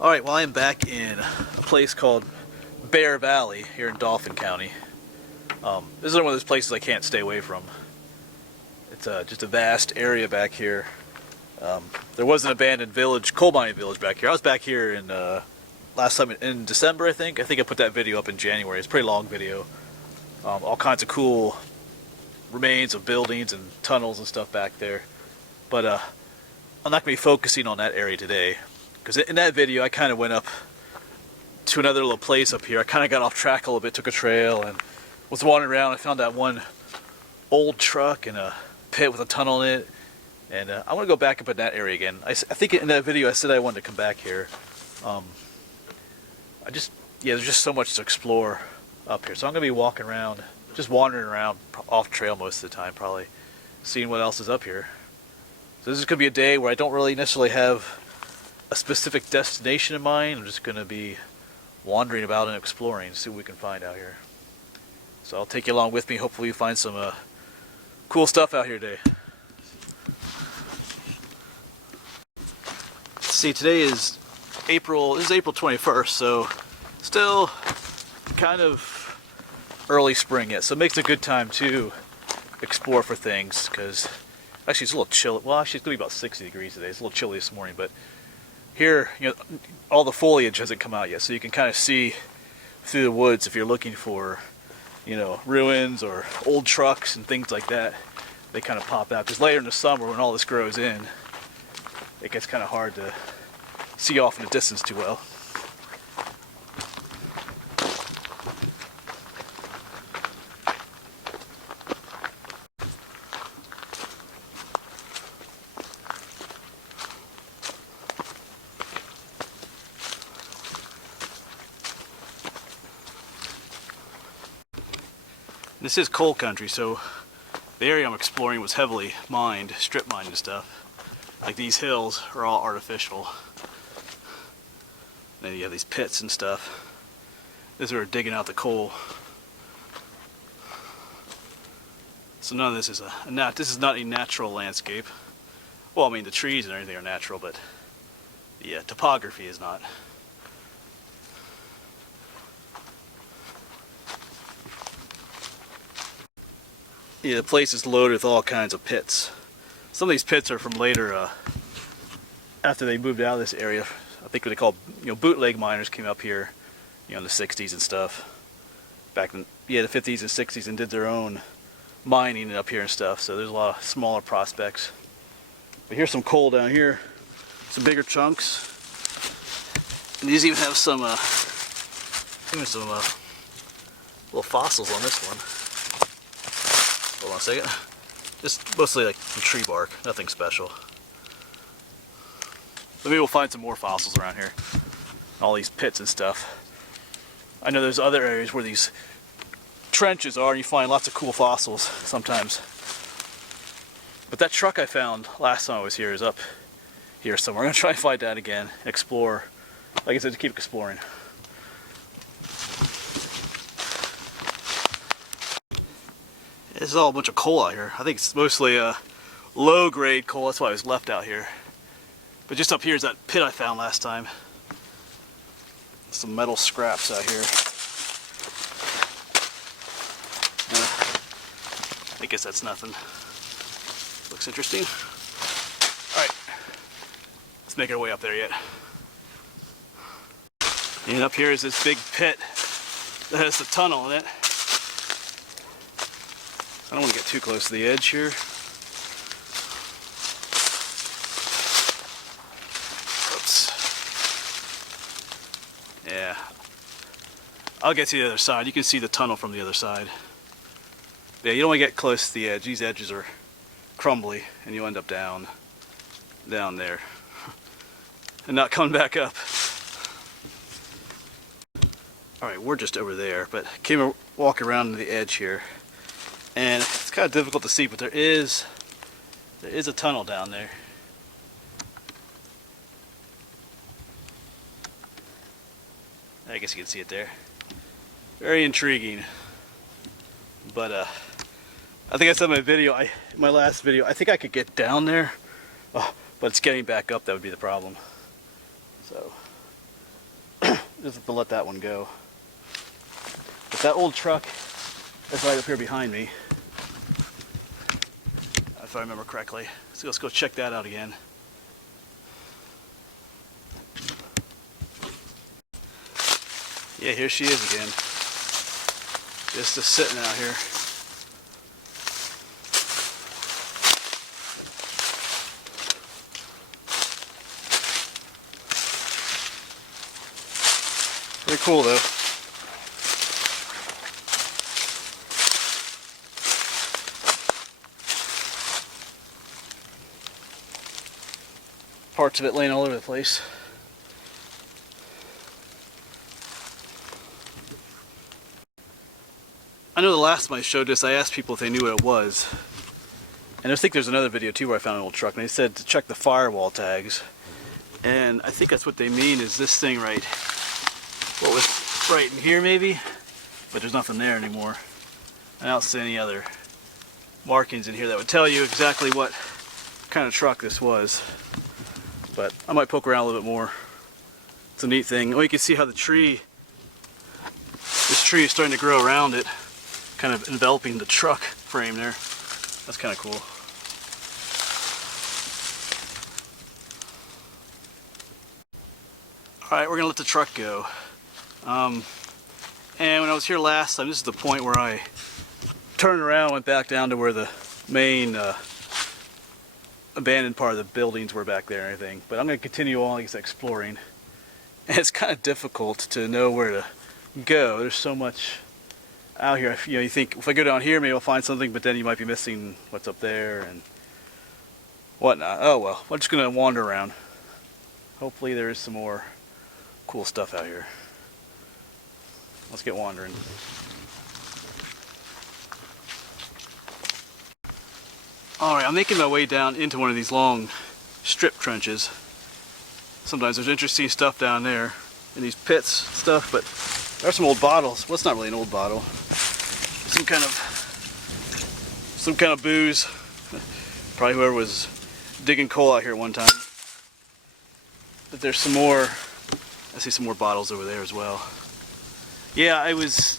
Alright, well I am back in a place called Bear Valley here in Dauphin County. This is one of those places I can't stay away from. It's just a vast area back here. There was an abandoned village, coal mining village back here. I was back here in last time in December, I think. I put that video up in January. It's a pretty long video. All kinds of cool remains of buildings and tunnels and stuff back there. But I'm not going to be focusing on that area today. Because in that video, I kind of went up to another little place up here. I kind of got off track a little bit, took a trail, and was wandering around. I found that one old truck in a pit with a tunnel in it. And I want to go back up in that area again. I think in that video I said I wanted to come back here. There's just so much to explore up here. So I'm going to be walking around, just wandering around off trail most of the time, probably seeing what else is up here. So this is going to be a day where I don't really necessarily have a specific destination in mind. I'm just going to be wandering about and exploring, see what we can find out here. So I'll take you along with me. Hopefully you find some cool stuff out here today. See, today is April 21st, so still kind of early spring yet. So it makes a good time to explore for things, because actually it's a little chilly. Well, actually it's going to be about 60 degrees today. It's a little chilly this morning, but here, all the foliage hasn't come out yet, so you can kind of see through the woods if you're looking for, ruins or old trucks and things like that. They kind of pop out. Because later in the summer, when all this grows in, it gets kind of hard to see off in the distance too well. This is coal country, so the area I'm exploring was heavily mined, strip mined and stuff. Like these hills are all artificial. Then you have these pits and stuff. This is where we're digging out the coal. So none of this is this is not a natural landscape. Well, I mean the trees and everything are natural, but the topography is not. Yeah, the place is loaded with all kinds of pits. Some of these pits are from later, after they moved out of this area. I think what they call, bootleg miners came up here, in the 60s and stuff. Back in, the 50s and 60s, and did their own mining up here and stuff. So there's a lot of smaller prospects. But here's some coal down here, some bigger chunks. And these even have some, little fossils on this one. Hold on a second. Just mostly like some tree bark, nothing special. Maybe we'll find some more fossils around here. All these pits and stuff. I know there's other areas where these trenches are and you find lots of cool fossils sometimes. But that truck I found last time I was here is up here somewhere. I'm going to try and find that again, explore. Like I said, to keep exploring. This is all a bunch of coal out here. I think it's mostly low-grade coal. That's why it was left out here. But just up here is that pit I found last time. Some metal scraps out here. I guess that's nothing. Looks interesting. Alright. Let's make our way up there yet. And up here is this big pit that has the tunnel in it. I don't want to get too close to the edge here. Oops. Yeah. I'll get to the other side. You can see the tunnel from the other side. Yeah, you don't want to get close to the edge. These edges are crumbly and you'll end up down there and not coming back up. Alright, we're just over there, but came walk around to the edge here. And it's kind of difficult to see, but there is a tunnel down there. I guess you can see it there. Very intriguing. But I think I said in my video, my last video, I think I could get down there, but it's getting back up that would be the problem. So Just have to let that one go. But that old truck is right up here behind me, if I remember correctly. So let's go check that out again. Yeah, here she is again. Just sitting out here. Pretty cool though. Parts of it laying all over the place. I know the last time I showed this, I asked people if they knew what it was. And I think there's another video too where I found an old truck and they said to check the firewall tags. And I think that's what they mean is this thing right, what was right in here maybe? But there's nothing there anymore. I don't see any other markings in here that would tell you exactly what kind of truck this was. But I might poke around a little bit more. It's a neat thing. Oh, you can see how this tree is starting to grow around it, kind of enveloping the truck frame there. That's kind of cool. Alright, we're going to let the truck go. And when I was here last time, this is the point where I turned around and went back down to where the main abandoned part of the buildings were back there and everything. But I'm going to continue on, I guess, exploring. And it's kind of difficult to know where to go. There's so much out here. You know, you think if I go down here, maybe I'll find something, but then you might be missing what's up there and whatnot. Oh well, I'm just going to wander around. Hopefully there is some more cool stuff out here. Let's get wandering. Alright, I'm making my way down into one of these long strip trenches. Sometimes there's interesting stuff down there in these pits stuff, but there are some old bottles. Well, it's not really an old bottle. Some kind of booze. Probably whoever was digging coal out here at one time. But there's some more. I see some more bottles over there as well. Yeah, I was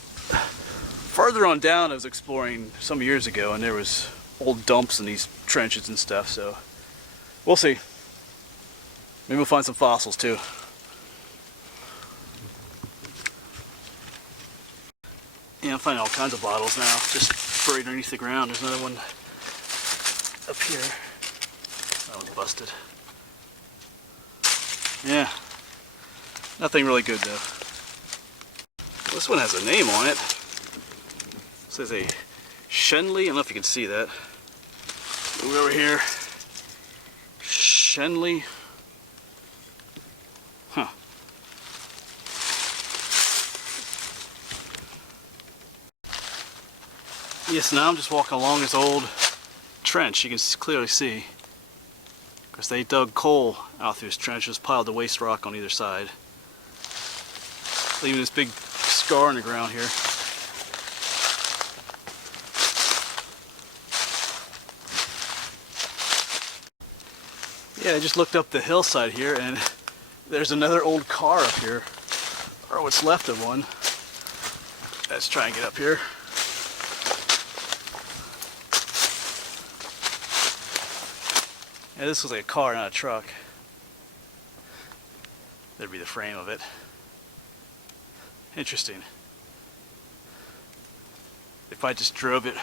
farther on down. I was exploring some years ago, and there was old dumps in these trenches and stuff. So we'll see. Maybe we'll find some fossils too. Yeah, I'm finding all kinds of bottles now, just buried underneath the ground. There's another one up here. That one's busted. Yeah, nothing really good though. This one has a name on it. It says a Shenley. I don't know if you can see that. Move over here. Shenley. Huh. Yes, now I'm just walking along this old trench. You can clearly see. Because they dug coal out through this trench, just piled the waste rock on either side. Leaving this big scar in the ground here. Yeah, I just looked up the hillside here and there's another old car up here. Or what's left of one. Let's try and get up here. Yeah, this was like a car, not a truck. There'd be the frame of it. Interesting. They probably just drove it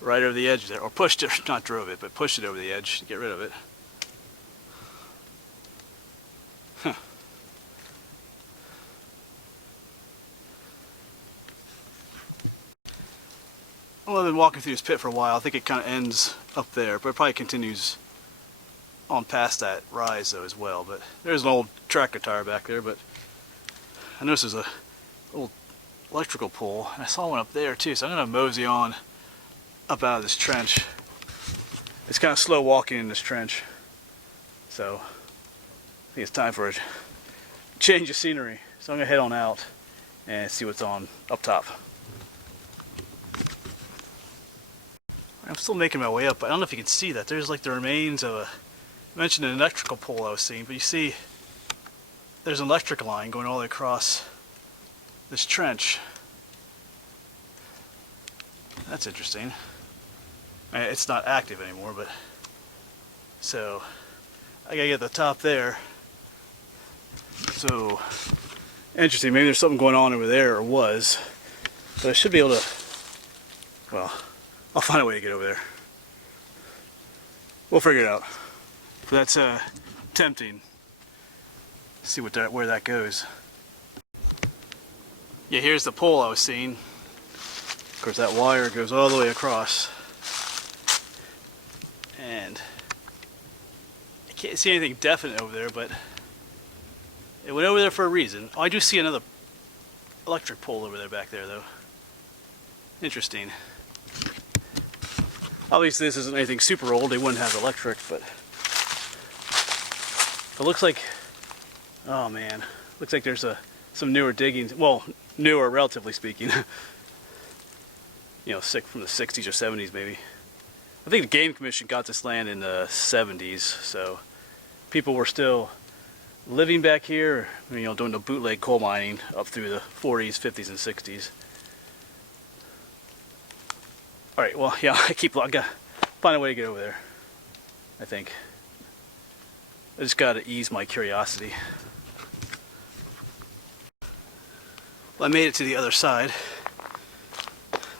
right over the edge there, or pushed it, not drove it, but pushed it over the edge to get rid of it. Huh. Well, I've been walking through this pit for a while. I think it kind of ends up there, but it probably continues on past that rise though as well. But there's an old tractor tire back there, but I noticed there's a old electrical pole, and I saw one up there too, so I'm going to mosey on up out of this trench. It's kind of slow walking in this trench, so I think it's time for a change of scenery. So I'm going to head on out and see what's on up top. I'm still making my way up, but I don't know if you can see that. There's like the remains of I mentioned an electrical pole I was seeing, but you see there's an electric line going all the way across this trench. That's interesting. I mean, it's not active anymore, but so I gotta get the top there. So interesting. Maybe there's something going on over there, or was, but I should be able to. Well, I'll find a way to get over there. We'll figure it out. But that's tempting. See where that goes. Yeah, here's the pole I was seeing. Of course, that wire goes all the way across. And I can't see anything definite over there, but it went over there for a reason. Oh, I do see another electric pole over there back there, though. Interesting. Obviously, this isn't anything super old. They wouldn't have electric, but it looks like, oh man, looks like there's some newer diggings. Well, newer, relatively speaking. You know, from the 60s or 70s, maybe. I think the Game Commission got this land in the 70s, so people were still living back here, you know, doing the bootleg coal mining up through the 40s, 50s, and 60s. All right, well, yeah, I gotta find a way to get over there, I think. I just gotta ease my curiosity. Well, I made it to the other side.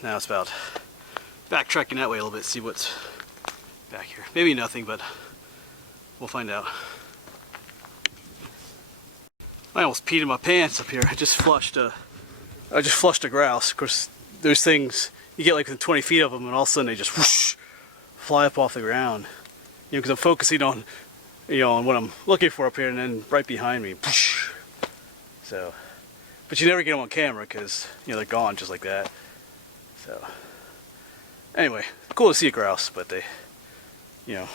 Now it's about backtracking that way a little bit, see what's back here. Maybe nothing, but we'll find out. I almost peed in my pants up here. I just flushed a grouse. Of course, those things, you get like within 20 feet of them, and all of a sudden they just whoosh, fly up off the ground. You know, because I'm focusing on, you know, on what I'm looking for up here, and then right behind me, whoosh. So, but you never get them on camera because, you know, they're gone just like that. So, anyway, cool to see a grouse, but they, you know,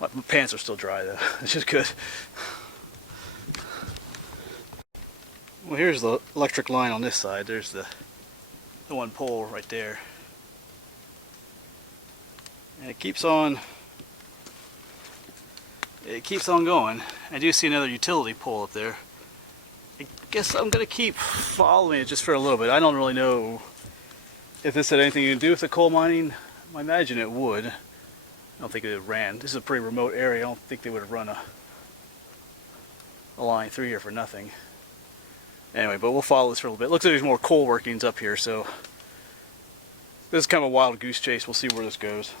my pants are still dry though, which is good. Well, here's the electric line on this side. There's the one pole right there. And it keeps on going. I do see another utility pole up there. I guess I'm going to keep following it just for a little bit. I don't really know if this had anything to do with the coal mining. I imagine it would. I don't think it ran. This is a pretty remote area. I don't think they would have run a line through here for nothing. Anyway, but we'll follow this for a little bit. Looks like there's more coal workings up here, so this is kind of a wild goose chase. We'll see where this goes.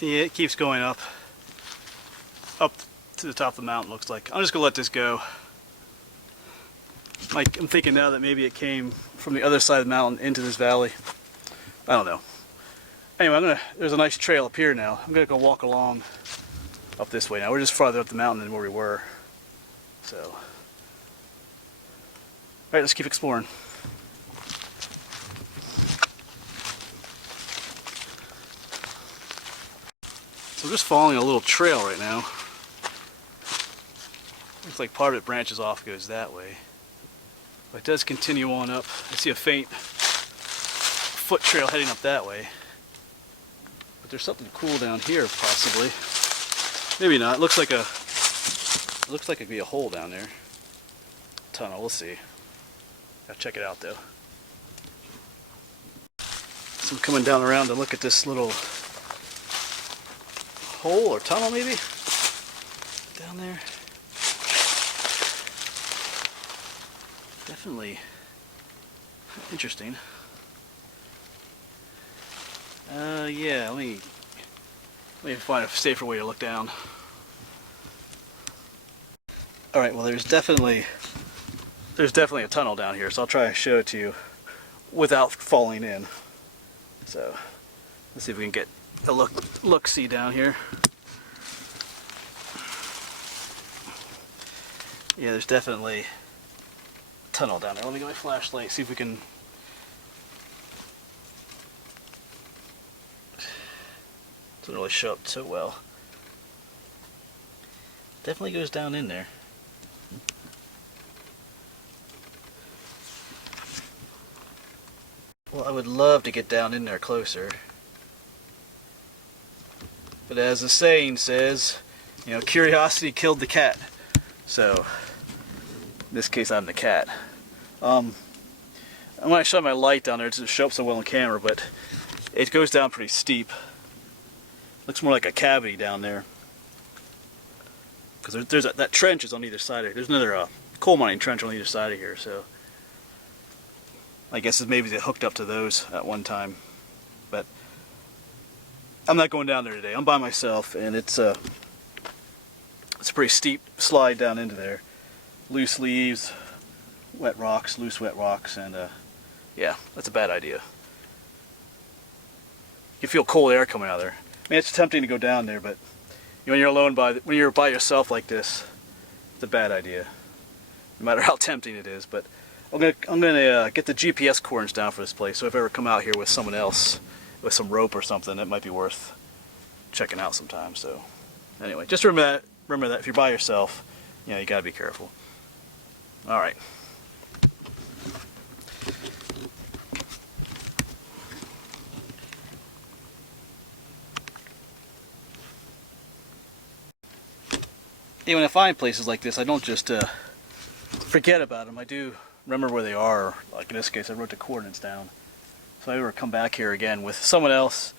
Yeah, it keeps going up to the top of the mountain, looks like. I'm just gonna let this go. Like, I'm thinking now that maybe it came from the other side of the mountain into this valley. I don't know. Anyway, there's a nice trail up here now. I'm gonna go walk along up this way now. We're just farther up the mountain than where we were. So, all right, let's keep exploring. So I'm just following a little trail right now. Looks like part of it branches off, goes that way. But it does continue on up. I see a faint foot trail heading up that way. But there's something cool down here, possibly. Maybe not. It looks like it could be a hole down there. Tunnel. We'll see. Gotta check it out though. So I'm coming down around to look at this little hole or tunnel, maybe down there. Definitely interesting. Yeah, let me find a safer way to look down. Alright, well there's definitely a tunnel down here, so I'll try to show it to you without falling in. So let's see if we can get a look-see down here. Yeah, there's definitely a tunnel down there. Let me get my flashlight, see if we can. Doesn't really show up so well. Definitely goes down in there. Well, I would love to get down in there closer. But as the saying says, You know, curiosity killed the cat. So, in this case, I'm the cat. I'm going to shine my light down there. It doesn't show up so well on camera, but it goes down pretty steep. Looks more like a cavity down there. Because that trench is on either side of it. There's another coal mining trench on either side of here, so I guess maybe they hooked up to those at one time. But I'm not going down there today. I'm by myself, and it's a pretty steep slide down into there. Loose leaves, wet rocks, loose wet rocks, and yeah, that's a bad idea. You feel cold air coming out of there. I mean, it's tempting to go down there, but when you're alone when you're by yourself like this, it's a bad idea. No matter how tempting it is. But I'm gonna get the GPS coordinates down for this place. So if I ever come out here with someone else, with some rope or something, it might be worth checking out sometime. So anyway, just remember that if you're by yourself, you know, you gotta be careful. All right. Yeah, when I find places like this, I don't just forget about them. I do remember where they are. Like in this case, I wrote the coordinates down. So if I ever come back here again with someone else,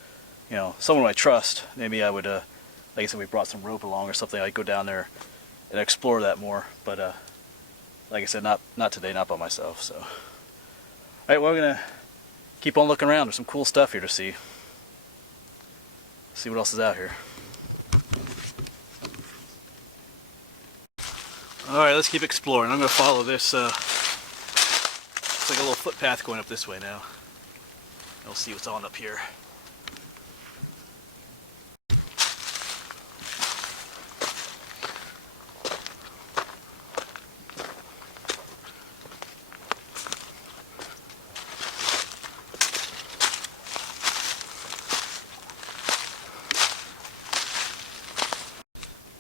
you know, someone I trust, maybe I would, like I said, we brought some rope along or something, I'd go down there and explore that more. But like I said, not today, not by myself. So, all right, well, we're gonna keep on looking around. There's some cool stuff here to see. See what else is out here. Alright, let's keep exploring. I'm going to follow this, it's like a little footpath going up this way now. We'll see what's on up here.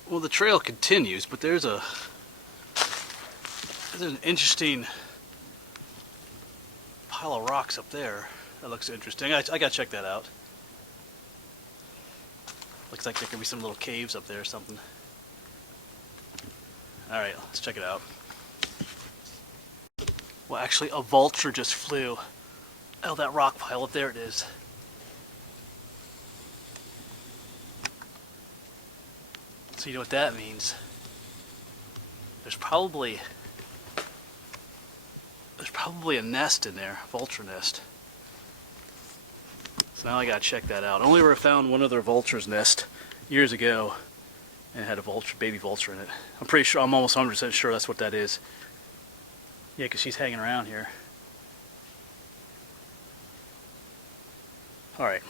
Well, the trail continues, but there's an interesting pile of rocks up there. That looks interesting. I gotta check that out. Looks like there could be some little caves up there or something. Alright, let's check it out. Well, actually, a vulture just flew. Oh, that rock pile up there it is. So you know what that means? There's probably a nest in there, vulture nest. So now I gotta check that out. I only ever found one other vulture's nest years ago, and it had a baby vulture in it. I'm pretty sure, I'm almost 100% sure that's what that is. Yeah, because she's hanging around here. Alright.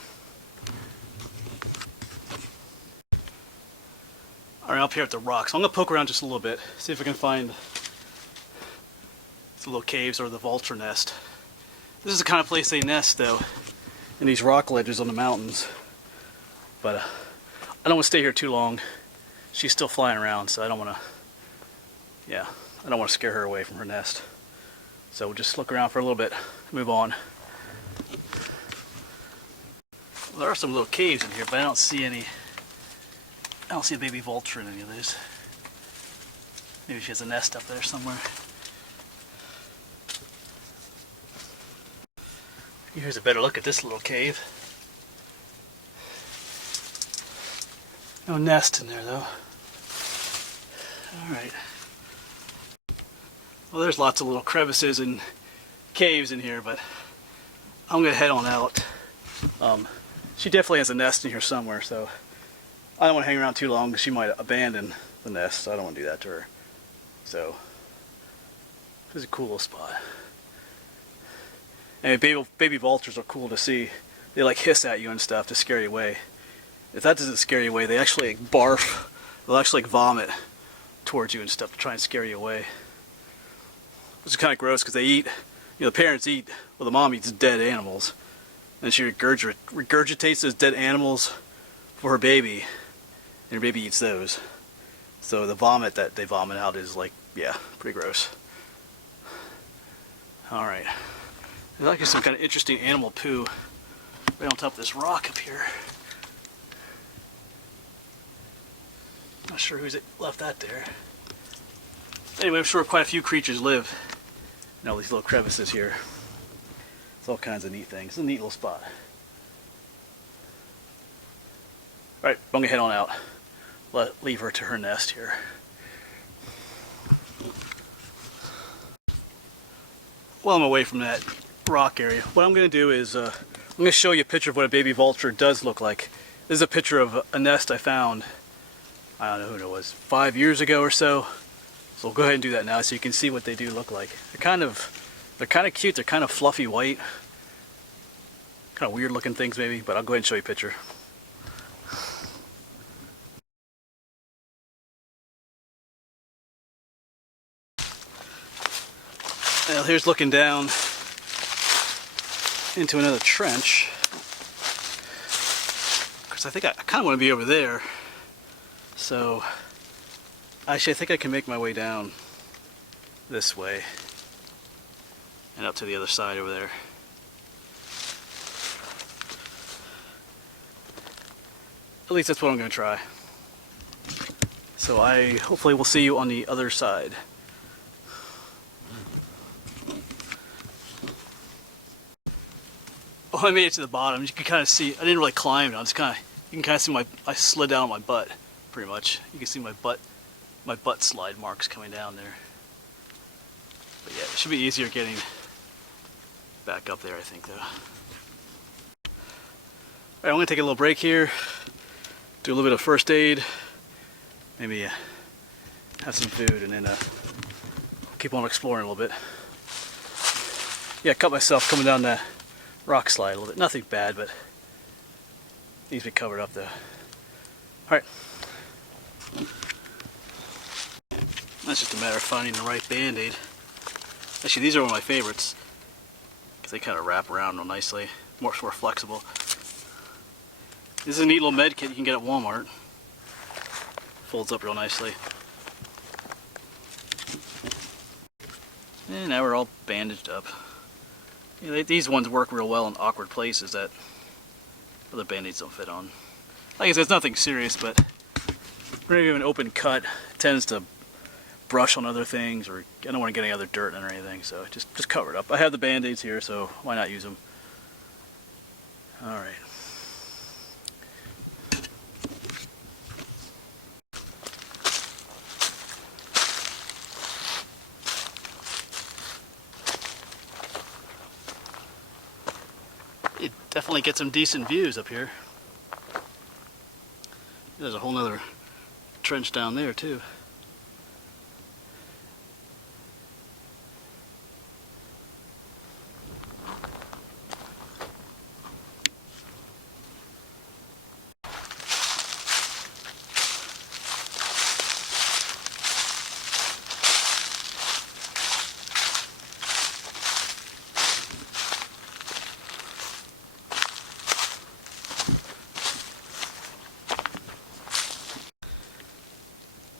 Alright, up here at the rocks. I'm going to poke around just a little bit, see if I can find the little caves or the vulture nest. This is the kind of place they nest, though, in these rock ledges on the mountains. But I don't want to stay here too long. She's still flying around, so I don't want to, yeah, I don't want to scare her away from her nest. So we'll just look around for a little bit, move on. Well, there are some little caves in here, but I don't see any. I don't see a baby vulture in any of these. Maybe she has a nest up there somewhere. Here's a better look at this little cave. No nest in there though. Alright. Well, there's lots of little crevices and caves in here, but I'm gonna head on out. She definitely has a nest in here somewhere, so I don't want to hang around too long because she might abandon the nest, so I don't want to do that to her. So, this is a cool little spot. And baby vultures are cool to see. They like hiss at you and stuff to scare you away. If that doesn't scare you away, they actually like barf. They'll actually like vomit towards you and stuff to try and scare you away. Which is kind of gross because they eat, you know, the parents eat, well, the mom eats dead animals. And she regurgitates those dead animals for her baby. And her baby eats those. So the vomit that they vomit out is like, yeah, pretty gross. Alright. There's actually some kind of interesting animal poo right on top of this rock up here. Not sure who's left that there. Anyway, I'm sure quite a few creatures live in all these little crevices here. It's all kinds of neat things. It's a neat little spot. Alright, I'm gonna head on out. Leave her to her nest here. While I'm away from that rock area, what I'm gonna do is I'm gonna show you a picture of what a baby vulture does look like. This is a picture of a nest I found, I don't know who it was, 5 years ago or so. So we'll go ahead and do that now so you can see what they do look like. They're kind of cute. They're kind of fluffy white. Kind of weird looking things maybe, but I'll go ahead and show you a picture. Well, here's looking down into another trench. Because I think I kind of want to be over there. So, actually I think I can make my way down this way and up to the other side over there. At least that's what I'm going to try. So I hopefully will see you on the other side. Well, I made it to the bottom. You can kind of see, I didn't really climb. You can kind of see I slid down on my butt, pretty much. You can see my butt slide marks coming down there. But yeah, it should be easier getting back up there, I think, though. Alright, I'm going to take a little break here, do a little bit of first aid, maybe have some food, and then keep on exploring a little bit. Yeah, cut myself coming down the rock slide a little bit. Nothing bad, but needs to be covered up though. Alright. That's just a matter of finding the right band-aid. Actually, these are one of my favorites because they kind of wrap around real nicely, more flexible. This is a neat little med kit you can get at Walmart. Folds up real nicely. And now we're all bandaged up. You know, these ones work real well in awkward places that other band-aids don't fit on. Like I said, it's nothing serious, but whenever you have an open cut, it tends to brush on other things, or I don't want to get any other dirt in or anything, so just cover it up. I have the band-aids here, so why not use them? Alright. You definitely get some decent views up here. There's a whole nother trench down there too.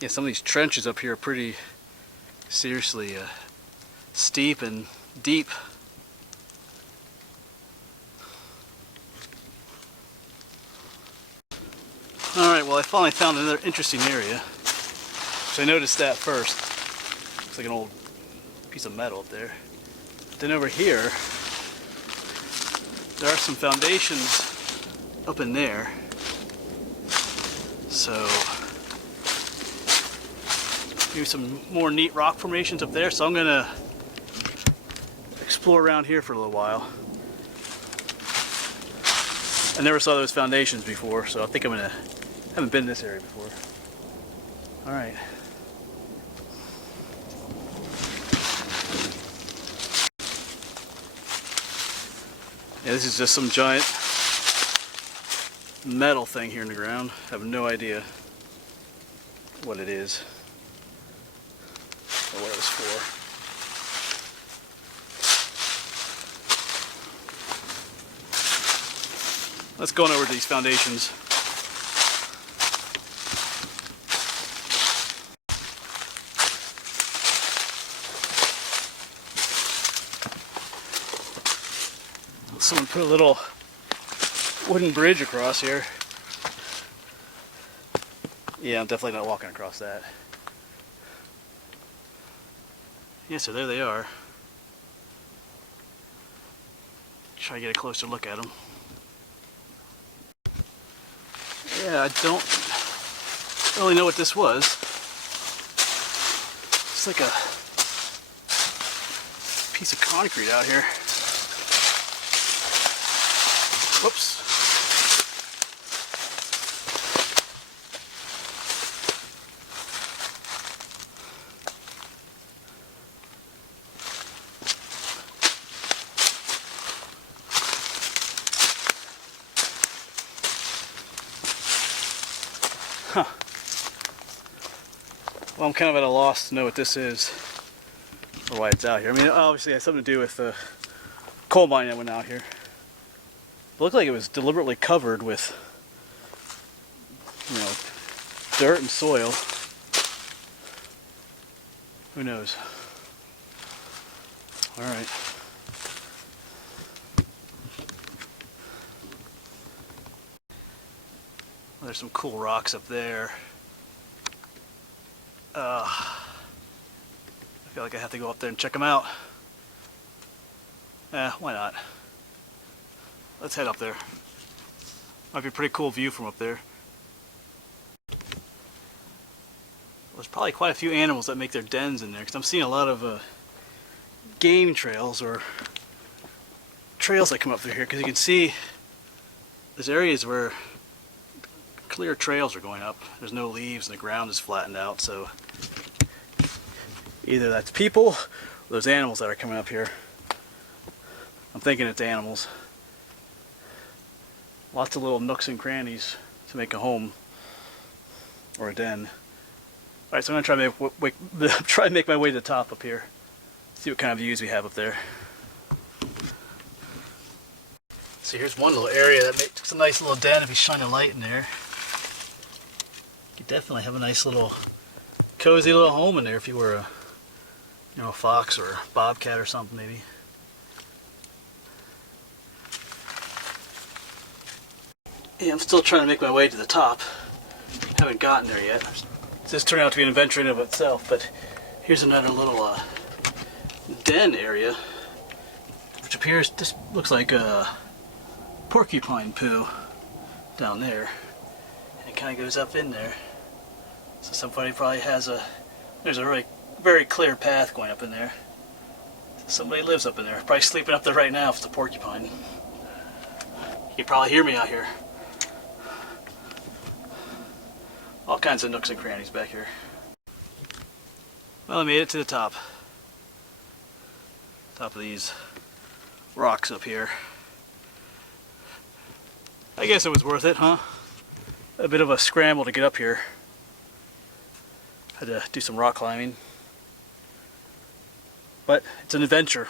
Yeah, some of these trenches up here are pretty seriously steep and deep. Alright, well I finally found another interesting area. So I noticed that first. Looks like an old piece of metal up there. But then over here, there are some foundations up in there. So maybe some more neat rock formations up there, so I'm gonna explore around here for a little while. I never saw those foundations before, so I think haven't been in this area before. Alright. Yeah, this is just some giant metal thing here in the ground. I have no idea what it is. Or what it was for. Let's go on over to these foundations. Someone put a little wooden bridge across here. Yeah, I'm definitely not walking across that. Yeah, so there they are. Try to get a closer look at them. Yeah, I don't really know what this was. It's like a piece of concrete out here. Whoops. Huh. Well, I'm kind of at a loss to know what this is or why it's out here. I mean, obviously it has something to do with the coal mine that went out here. It looked like it was deliberately covered with, you know, dirt and soil. Who knows? All right. Well, there's some cool rocks up there. I feel like I have to go up there and check them out. Why not? Let's head up there. Might be a pretty cool view from up there. There's probably quite a few animals that make their dens in there, because I'm seeing a lot of game trails or trails that come up through here, because you can see there's areas where clear trails are going up. There's no leaves and the ground is flattened out, so either that's people or there's animals that are coming up here. I'm thinking it's animals. Lots of little nooks and crannies to make a home or a den. Alright, so I'm going to try and make my way to the top up here. See what kind of views we have up there. So here's one little area that makes a nice little den if you shine a light in there. You could definitely have a nice little cozy little home in there if you were a fox or a bobcat or something maybe. Yeah, I'm still trying to make my way to the top. Haven't gotten there yet. This turned out to be an adventure in and of itself, but here's another little den area, which appears, this looks like a porcupine poo down there, and it kind of goes up in there. So somebody probably has there's a really very clear path going up in there. So somebody lives up in there, probably sleeping up there right now if it's a porcupine. You can probably hear me out here. All kinds of nooks and crannies back here. Well, I made it to the top. Top of these rocks up here. I guess it was worth it, huh? A bit of a scramble to get up here. Had to do some rock climbing. But it's an adventure.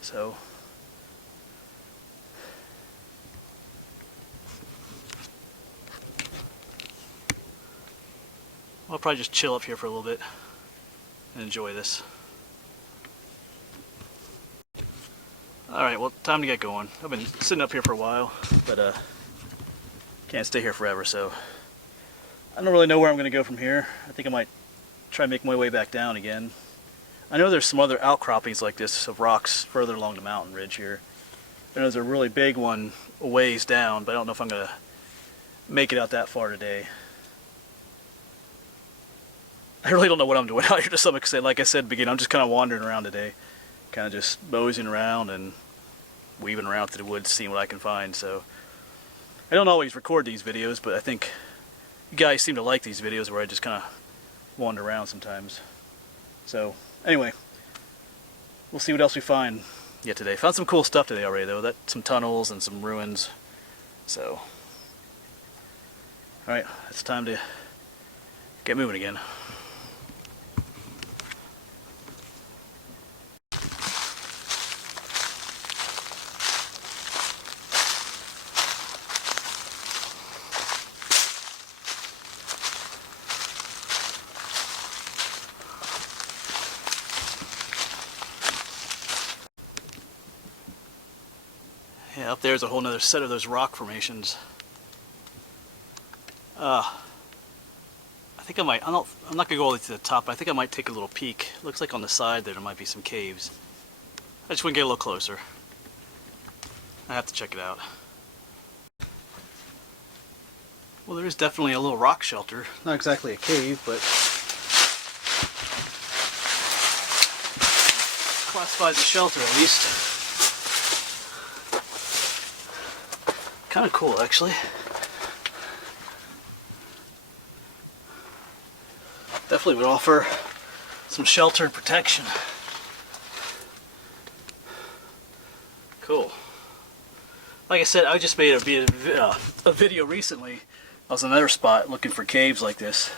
So I'll probably just chill up here for a little bit and enjoy this. Alright, well, time to get going. I've been sitting up here for a while, but can't stay here forever, so I don't really know where I'm going to go from here. I think I might try and make my way back down again. I know there's some other outcroppings like this of rocks further along the mountain ridge here. I know there's a really big one a ways down, but I don't know if I'm going to make it out that far today. I really don't know what I'm doing out here to some extent. Like I said at the beginning, I'm just kind of wandering around today. Kind of just moseying around and weaving around through the woods, seeing what I can find. So I don't always record these videos, but I think you guys seem to like these videos where I just kind of wander around sometimes. So anyway, we'll see what else we find yet today. Found some cool stuff today already though. Some tunnels and some ruins. So alright, it's time to get moving again. Yeah, up there's a whole nother set of those rock formations. think I might, I'm not gonna go all the way to the top, but I think I might take a little peek. Looks like on the side there might be some caves. I just want to get a little closer. I have to check it out. Well, there is definitely a little rock shelter. Not exactly a cave, but classified as a shelter at least. Kind of cool, actually. Definitely would offer some shelter and protection. Cool. Like I said, I just made a video recently. I was in another spot looking for caves like this.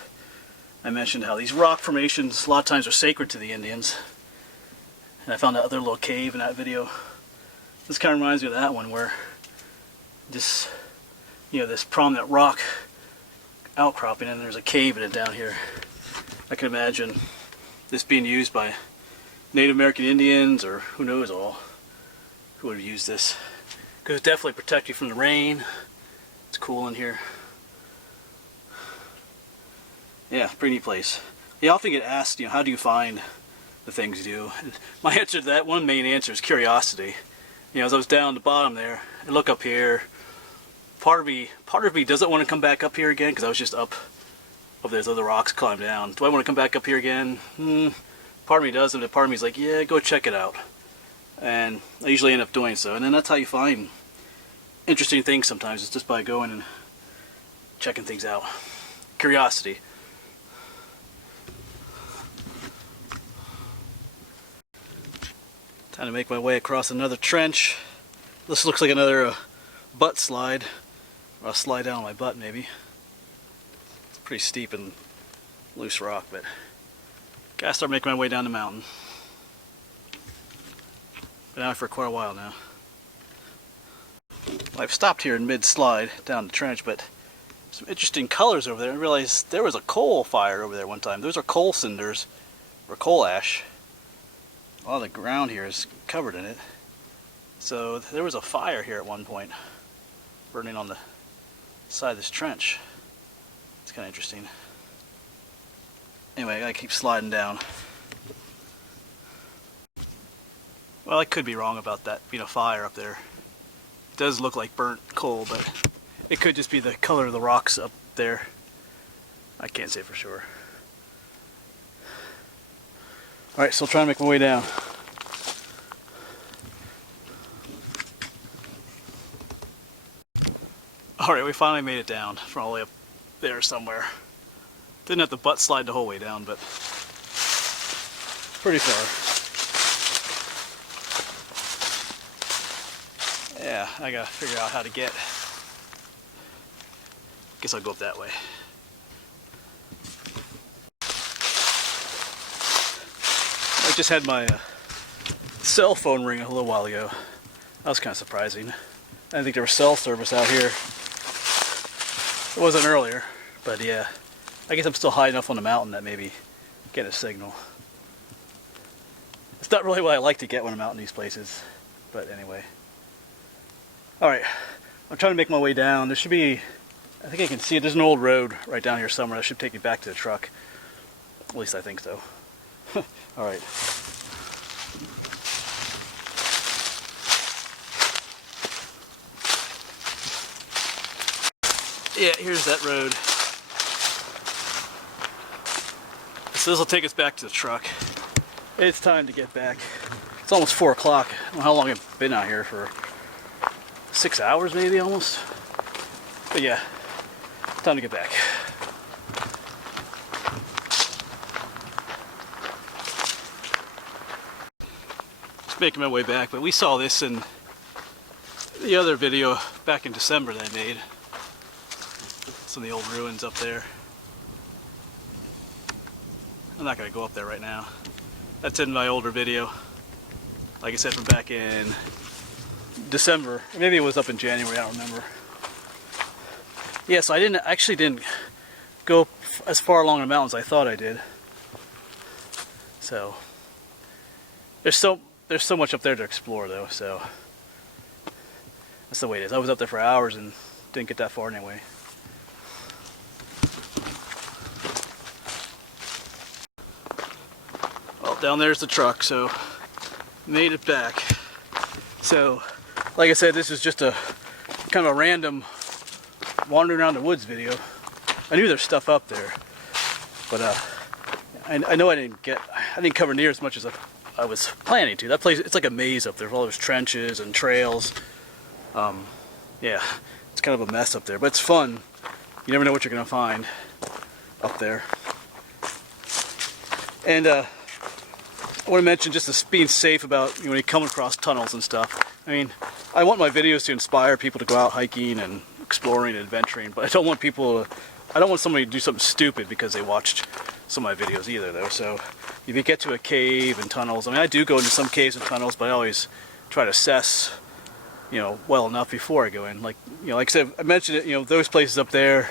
I mentioned how these rock formations a lot of times are sacred to the Indians. And I found that other little cave in that video. This kind of reminds me of that one where this, you know, this prominent rock outcropping and there's a cave in it down here. I can imagine this being used by Native American Indians or who knows all who would have used this. Because it definitely protects you from the rain. It's cool in here. Yeah, pretty neat place. You often get asked, you know, how do you find the things you do? And my answer to that, one main answer is curiosity. You know, as I was down the bottom there, I look up here. Part of me doesn't want to come back up here again because I was just up there's other rocks climb down. Do I want to come back up here again? Part of me does, and part of me is like, yeah, go check it out. And I usually end up doing so. And then that's how you find interesting things sometimes. It's just by going and checking things out. Curiosity. Time to make my way across another trench. This looks like another butt slide. Or I'll slide down on my butt maybe. Pretty steep and loose rock, but gotta start making my way down the mountain. Been out for quite a while now. Well, I've stopped here in mid-slide down the trench, but some interesting colors over there. I realized there was a coal fire over there one time. Those are coal cinders, or coal ash. A lot of the ground here is covered in it. So there was a fire here at one point, burning on the side of this trench. It's kind of interesting. Anyway, I gotta keep sliding down. Well, I could be wrong about that being a fire up there. It does look like burnt coal, but it could just be the color of the rocks up there. I can't say for sure. Alright, still trying to make my way down. Alright, we finally made it down from all the way up there somewhere. Didn't have to butt slide the whole way down, but pretty far. Yeah, I gotta figure out how to get. Guess I'll go up that way. I just had my cell phone ring a little while ago. That was kind of surprising. I didn't think there was cell service out here. It wasn't earlier, but yeah. I guess I'm still high enough on the mountain that maybe get a signal. It's not really what I like to get when I'm out in these places, but anyway. Alright, I'm trying to make my way down. There should be, I think I can see it. There's an old road right down here somewhere that should take me back to the truck. At least I think so. Alright. Yeah, here's that road. So this will take us back to the truck. It's time to get back. It's almost 4 o'clock. I don't know how long I've been out here for. 6 hours maybe almost. But yeah, time to get back. Just making my way back, but we saw this in the other video back in December that I made. Some of the old ruins up there. I'm not going to go up there right now. That's in my older video. Like I said, from back in December. Maybe it was up in January, I don't remember. Yeah, so I didn't go as far along the mountains as I thought I did. So there's so much up there to explore though, so that's the way it is. I was up there for hours and didn't get that far anyway. Well, down there's the truck, so made it back. So, like I said, this is just a kind of a random wandering around the woods video. I knew there's stuff up there, but I know I didn't cover near as much as I was planning to. That place, it's like a maze up there, with all those trenches and trails. Yeah, it's kind of a mess up there, but it's fun. You never know what you're gonna find up there. And I want to mention just this being safe about when you come across tunnels and stuff. I mean, I want my videos to inspire people to go out hiking and exploring and adventuring, but I don't want somebody to do something stupid because they watched some of my videos either, though. So if you get to a cave and tunnels, I mean, I do go into some caves and tunnels, but I always try to assess, well enough before I go in. Like, like I said, I mentioned it, those places up there,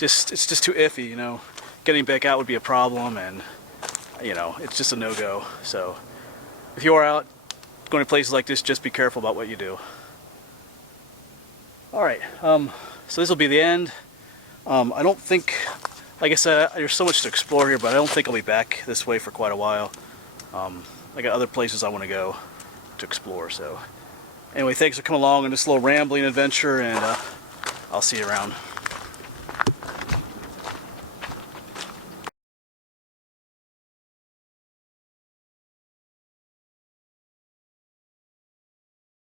it's just too iffy, Getting back out would be a problem, and it's just a no-go. So if you are out going to places like this, just be careful about what you do. Alright, so this will be the end. I don't think, like I said, there's so much to explore here, but I don't think I'll be back this way for quite a while. I got other places I want to go to explore. So anyway, thanks for coming along on this little rambling adventure, and I'll see you around.